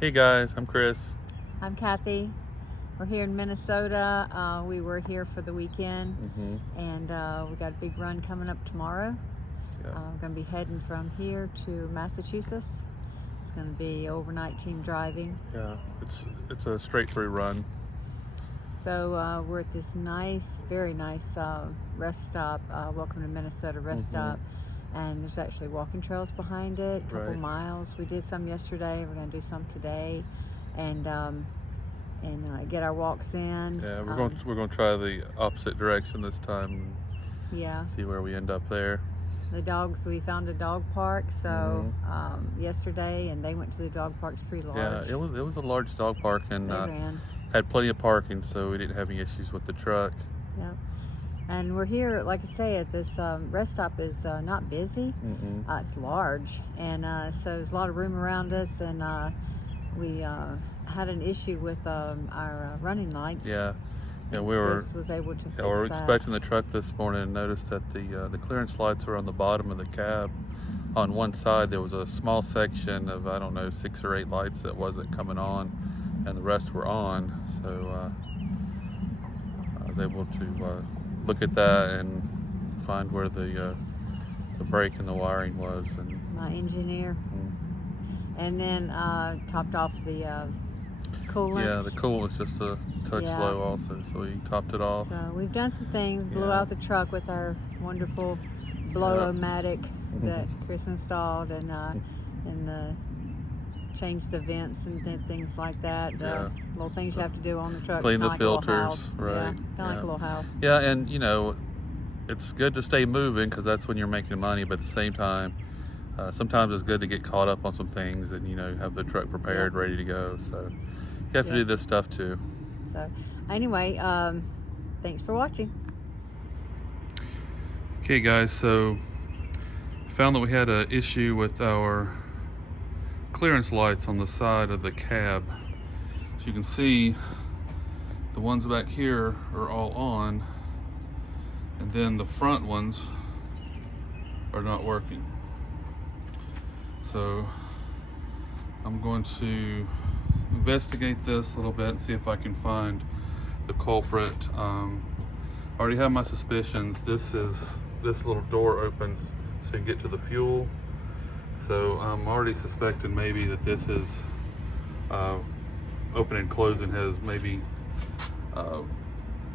Hey guys, I'm Chris. I'm Kathy. We're here in Minnesota. We were here for the weekend, and we got a big run coming up tomorrow. Yeah. We're going to be heading from here to Massachusetts. It's going to be overnight team driving. Yeah, it's a straight through run. So we're at this nice, very nice rest stop. Welcome to Minnesota rest stop. And there's actually walking trails behind it, a couple miles. We did some yesterday. We're going to do some today, and get our walks in. Yeah, we're going to try the opposite direction this time. Yeah. See where we end up there. The dogs, we found a dog park yesterday, and they went to the dog park. It's pretty large. Yeah, it was a large dog park, and had plenty of parking, so we didn't have any issues with the truck. Yep. And we're here, like I say, at this rest stop is not busy. It's large, and so there's a lot of room around us, and we had an issue with our running lights. Yeah, we was able to fix we were that. expecting the truck this morning and noticed that the clearance lights were on the bottom of the cab. On one side there was a small section of, I don't know, 6 or 8 lights that wasn't coming on, and the rest were on. So I was able to look at that and find where the brake and the wiring was. And my engineer. And then topped off the coolant. Yeah, the coolant was just a touch low also, so we topped it off. So we've done some things, blew out the truck with our wonderful blow-o-matic that Chris installed, and changed the vents and things like that. Little things you have to do on the truck. Clean the like filters, right. Yeah, kind of like a little house. Yeah, and you know, it's good to stay moving because that's when you're making money, but at the same time, sometimes it's good to get caught up on some things and, you know, have the truck prepared, ready to go. So you have to do this stuff too. So anyway, thanks for watching. Okay guys, so found that we had an issue with our clearance lights on the side of the cab. As you can see, the ones back here are all on, and then the front ones are not working. So I'm going to investigate this a little bit and see if I can find the culprit. I already have my suspicions. This little door opens so you can get to the fuel. So I'm already suspecting maybe that this is open and closing has maybe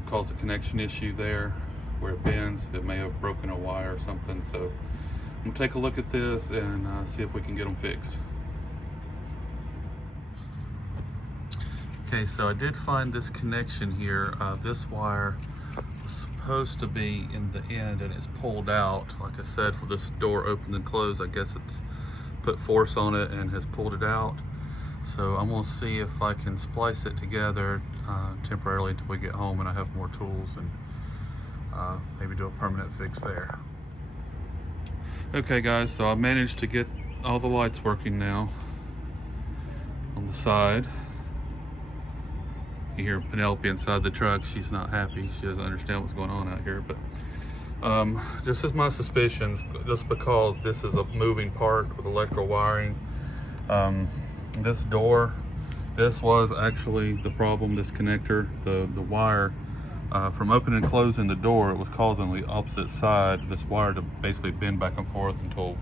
caused a connection issue there where it bends. It may have broken a wire or something. So I'm gonna take a look at this and see if we can get them fixed. Okay, so I did find this connection here. This wire was supposed to be in the end and it's pulled out. Like I said, for this door open and close, I guess it's put force on it and has pulled it out. So I'm gonna see if I can splice it together temporarily until we get home and I have more tools, and maybe do a permanent fix there. Okay guys, so I managed to get all the lights working now on the side. You hear Penelope inside the truck. She's not happy. She doesn't understand what's going on out here, but just as my suspicions, just because this is a moving part with electrical wiring. This door, this was actually the problem, this connector, the wire. From opening and closing the door, it was causing the opposite side, this wire, to basically bend back and forth until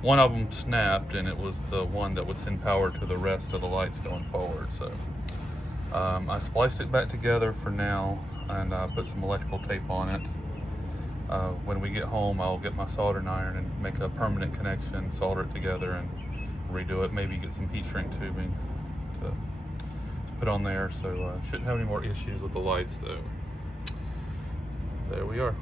one of them snapped, and it was the one that would send power to the rest of the lights going forward. So I spliced it back together for now, and put some electrical tape on it. When we get home, I'll get my soldering iron and make a permanent connection, solder it together and redo it, maybe get some heat shrink tubing to put on there. So shouldn't have any more issues with the lights though. There we are.